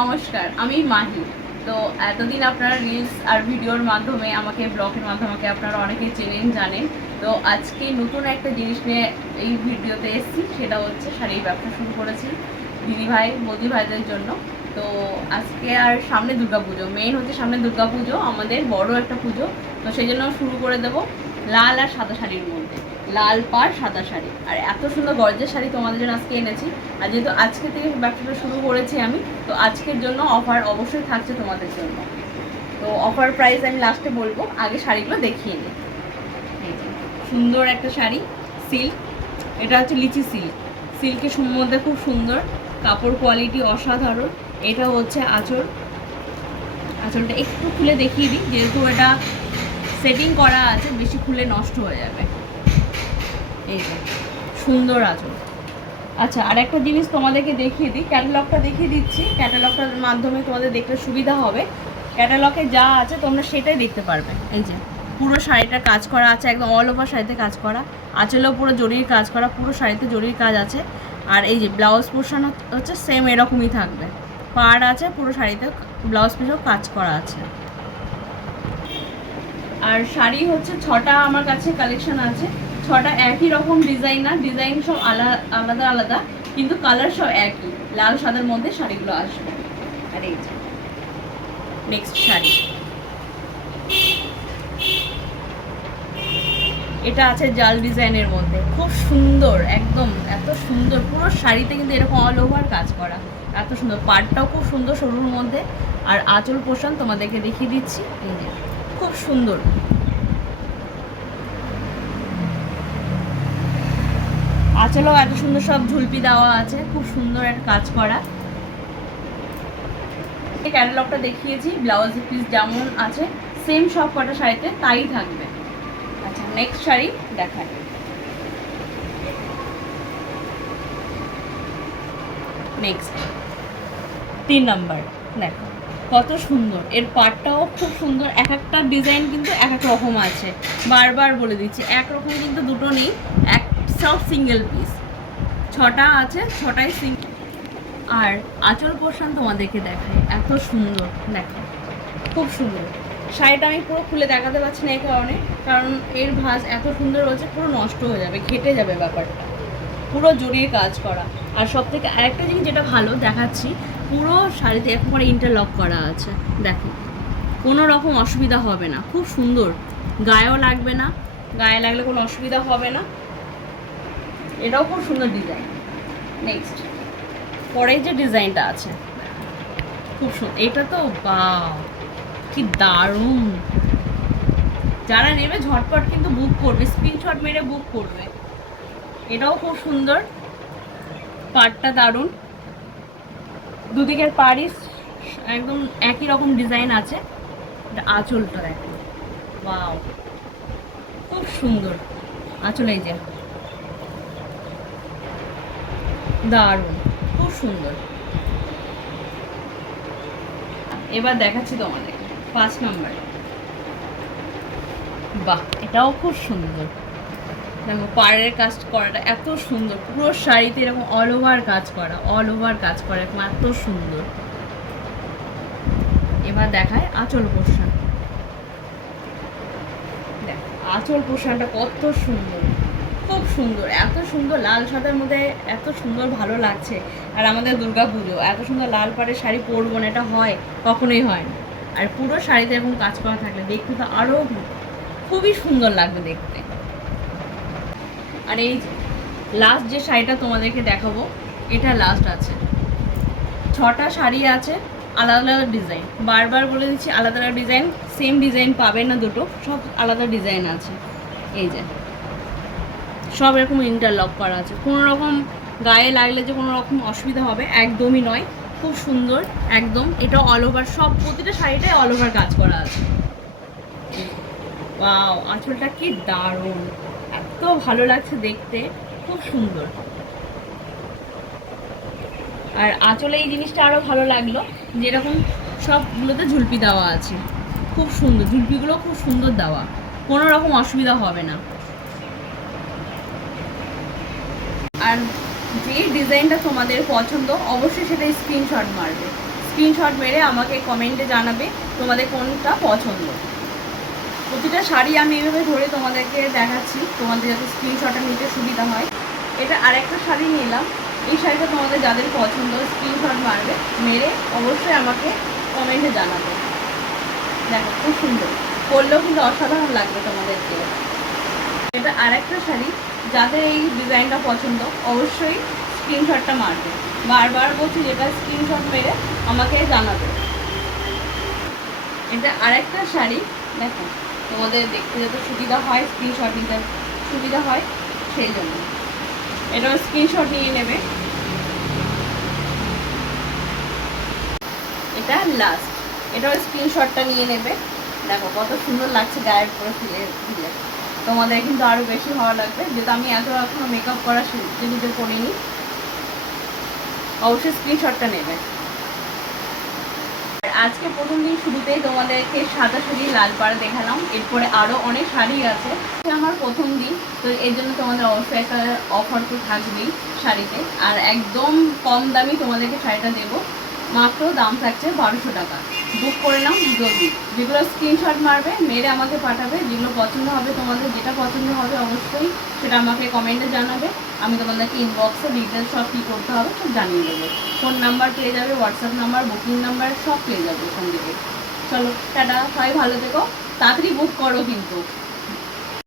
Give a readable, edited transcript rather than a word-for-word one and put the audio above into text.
নমস্কার, আমি মাহি। তো এতদিন আপনারা রিলস আর ভিডিওর মাধ্যমে আমাকে ব্লগের মাধ্যমে আমাকে আপনারা অনেকেই চেনেন জানেন। তো আজকে নতুন একটা জিনিস নিয়ে এই ভিডিওতে এসেছি, সেটা হচ্ছে শাড়ির ব্যবসা শুরু করেছি দিদিভাই বৌদি ভাইদের জন্য। তো আজকে আর সামনে দুর্গাপুজো, মেইন হচ্ছে সামনে দুর্গাপুজো, আমাদের বড় একটা পুজো। তো সেই জন্য শুরু করে দেবো লাল আর সাদা শাড়ির মধ্যে, লাল পাড় সাদা শাড়ি। আর এত সুন্দর গর্জের শাড়ি তোমাদের জন্য আজকে এনেছি। আর যেহেতু আজকে থেকে ব্যবসাটা শুরু করেছি আমি, তো আজকের জন্য অফার অবশ্যই থাকছে তোমাদের জন্য। তো অফার প্রাইস আমি লাস্টে বলবো, আগে শাড়িগুলো দেখিয়ে নিই। এই যে সুন্দর একটা শাড়ি, সিল্ক, এটা হচ্ছে লিচি সিল্ক, সিল্কের মধ্যে খুব সুন্দর, কাপড় কোয়ালিটি অসাধারণ। এটা হচ্ছে আঁচল, আঁচলটা একটু খুলে দেখিয়ে দিই, যেহেতু এটা সেটিং করা আছে, বেশি খুলে নষ্ট হয়ে যাবে। এই যে সুন্দর আঁচল। আচ্ছা, আর একটা জিনিস তোমাদেরকে দেখিয়ে দিই, ক্যাটালগটা দেখিয়ে দিচ্ছি, ক্যাটালগটার মাধ্যমে তোমাদের দেখতে সুবিধা হবে। ক্যাটালগে যা আছে তোমরা সেটাই দেখতে পারবে। এই যে পুরো শাড়িটা কাজ করা আছে, একদম অল ওভার শাড়িতে কাজ করা, আঁচলেও পুরো জরির কাজ করা, পুরো শাড়িতে জরির কাজ আছে। আর এই যে ব্লাউজ পোর্শন হচ্ছে সেম এরকমই থাকবে, পাড় আছে পুরো শাড়িতে, ব্লাউজ পিসেও কাজ করা আছে। আর শাড়ি হচ্ছে 6টা আমার কাছে কালেকশন আছে, 6টা একই রকম ডিজাইন, না ডিজাইন সব আলাদা আলাদা, কিন্তু কালার সব একই, লাল সাদার মধ্যে শাড়িগুলো আসবে। আর এই যে নেক্সট শাড়ি, এটা আছে জাল ডিজাইনের মধ্যে, খুব সুন্দর, একদম এত সুন্দর, পুরো শাড়িতে কিন্তু এরকম অল ওভার কাজ করা, এত সুন্দর, পাড়টাও খুব সুন্দর সরুর মধ্যে। আর আঁচল পোষণ তোমাদেরকে দেখিয়ে দিচ্ছি, এই যে খুব সুন্দর, আঁচলেও এত সুন্দর সব ঝুলপি দেওয়া আছে, খুব সুন্দর একটা কাজ করা। ক্যাটালগটা দেখিয়েছি, ব্লাউজ পিস যেমন আছে সেম সব কটা শাড়িতে তাই থাকবে। আচ্ছা, নেক্সট শাড়ি দেখায়। নেক্সট 3 নাম্বার, দেখো কত সুন্দর, এর পাড়টাও খুব সুন্দর, এক একটা ডিজাইন কিন্তু এক এক রকম আছে, বারবার বলে দিচ্ছি, একরকম কিন্তু দুটো নেই, এক সব সিঙ্গেল পিস, 6টা আছে, 6টাই সিঙ্গেল। আর আঁচল পোর্শন তোমাদেরকে দেখায়, এত সুন্দর, দেখো খুব সুন্দর। শাড়িটা আমি পুরো খুলে দেখাতে পারছি না এই কারণে, কারণ এর ভাঁজ এত সুন্দর রয়েছে, পুরো নষ্ট হয়ে যাবে, ঘেটে যাবে ব্যাপারটা, পুরো জড়িয়ে কাজ করা। আর সব থেকে আরেকটা জিনিস যেটা ভালো দেখাচ্ছি, পুরো শাড়িতে এরকম করে ইন্টারলক করা আছে, দেখো কোনো রকম অসুবিধা হবে না, খুব সুন্দর, গায়েও লাগবে না, গায়ে লাগলে কোনো অসুবিধা হবে না, এটাও খুব সুন্দর ডিজাইন। নেক্সট পরে যে ডিজাইনটা আছে খুব সুন্দর, এটা তো বাহ কি দারুণ, যারা নেবে ঝটপট কিন্তু বুক করবে, স্ক্রিনশট মেরে বুক করবে। এটাও খুব সুন্দর, পাড়টা দারুণ, দুদিকের পাড়ই একদম একই রকম ডিজাইন আছে। আঁচলটা দেখো, ওয়াও খুব সুন্দর আঁচল, এই যে দারুণ, খুব সুন্দর। এবার দেখাচ্ছি তোমাদের 5 নম্বর, বাহ এটাও খুব সুন্দর, দেখো পাড়ের কাজ করাটা এত সুন্দর, পুরো শাড়িতে এরকম অল ওভার কাজ করা, অল ওভার কাজ করা, এরকম এত সুন্দর। এবার দেখায় আঁচল পোর্শন, দেখ আঁচল পোর্শনটা কত সুন্দর, খুব সুন্দর, এত সুন্দর লাল সাদার মধ্যে এত সুন্দর, ভালো লাগছে। আর আমাদের দুর্গাপুজো, এত সুন্দর লাল পাড়ের শাড়ি পরবো না, এটা হয় কখনোই হয় না। আর পুরো শাড়িতে এরকম কাজ করা থাকলে দেখতে তো আরও খুবই সুন্দর লাগবে দেখতে। আর এই লাস্ট যে শাড়িটা তোমাদেরকে দেখাবো, এটা লাস্ট আছে, 6টা শাড়ি আছে, আলাদা আলাদা ডিজাইন, বারবার বলে দিচ্ছি আলাদা আলাদা ডিজাইন, সেম ডিজাইন পাবে না দুটো, সব আলাদা ডিজাইন আছে। এই যে সব এরকম ইন্টারলক করা আছে, কোনো রকম গায়ে লাগলে যে কোনো রকম অসুবিধা হবে একদমই নয়, খুব সুন্দর একদম। এটা অল ওভার, সব প্রতিটা শাড়িটাই অল ওভার কাজ করা আছে। ওয়াও আঁচলটা কি দারুণ, এত ভালো লাগছে দেখতে, খুব সুন্দর। আর আঁচলে এই জিনিসটা আরও ভালো লাগলো, যেরকম সবগুলোতে ঝুলপি দেওয়া আছে, খুব সুন্দর, ঝুলপিগুলো খুব সুন্দর দেওয়া, কোনো রকম অসুবিধা হবে না। আর যে ডিজাইনটা তোমাদের পছন্দ অবশ্যই সেটা স্ক্রিনশট মারবে, স্ক্রিনশট মেরে আমাকে কমেন্টে জানাবে তোমাদের কোনটা পছন্দ। প্রতিটা শাড়ি আমি এভাবে ধরে তোমাদেরকে দেখাচ্ছি, তোমাদের যাতে স্ক্রিনশটটা নিতে সুবিধা হয়। এটা আরেকটা শাড়ি নিলাম। এই শাড়িটা তোমাদের যাদের পছন্দ স্ক্রিনশট মারবে, মেরে অবশ্যই আমাকে কমেন্টে জানাবে। দেখো খুব সুন্দর, পরলেও কিন্তু অসাধারণ লাগবে তোমাদেরকে। এটা আরেকটা শাড়ি, যাদের এই ডিজাইনটা পছন্দ অবশ্যই স্ক্রিনশটটা মারবে। বারবার বলছি যেটা স্ক্রিনশট মেরে আমাকে জানাবে। এটা আরেকটা শাড়ি, দেখো তোমাদের দেখতে যাতে সুবিধা হয়, স্ক্রিনশট নিতে সুবিধা হয় সেই জন্য এটাও স্ক্রিনশট নিয়ে নেবে। এটা লাস্ট, এটাও স্ক্রিনশটটা নিয়ে নেবে। দেখো কত সুন্দর লাগছে গায়ের উপরে দিলে, তোমাদের কিন্তু আরও বেশি ভালো লাগবে। যেহেতু আমি এখনো মেকআপ করা যেগুলো করিনি, অবশ্যই স্ক্রিনশটটা নেবে। আজকে প্রথম দিন শুরুতেই তোমাদেরকে সাদা শাড়ি লাল পাড় দেখালাম, এরপরে আরও অনেক শাড়ি আছে। আমার প্রথম দিন, তো এর জন্য তোমাদের অবশ্যই একটা অফার তো থাকবেই শাড়িতে। আর একদম কম দামি তোমাদেরকে শাড়িটা দেবো, মাত্র দাম থাকছে 1200 টাকা। বুক করে নাও জলদি, যেগুলো স্ক্রিনশট মারবে মেরে আমাকে পাঠাবে, যেগুলো পছন্দ হবে তোমাদের, যেটা পছন্দ হবে অবশ্যই সেটা আমাকে কমেন্টে জানাবে। আমি তোমাদেরকে ইনবক্সে ডিটেলস সব কী করতে হবে সব জানিয়ে দেবো। ফোন নাম্বার পেয়ে যাবে, হোয়াটসঅ্যাপ নাম্বার, বুকিং নাম্বার সব পেয়ে যাবে ওখান থেকে। চলো টাটা, সবাই ভালো থেকো, তাড়াতাড়ি বুক করো কিন্তু।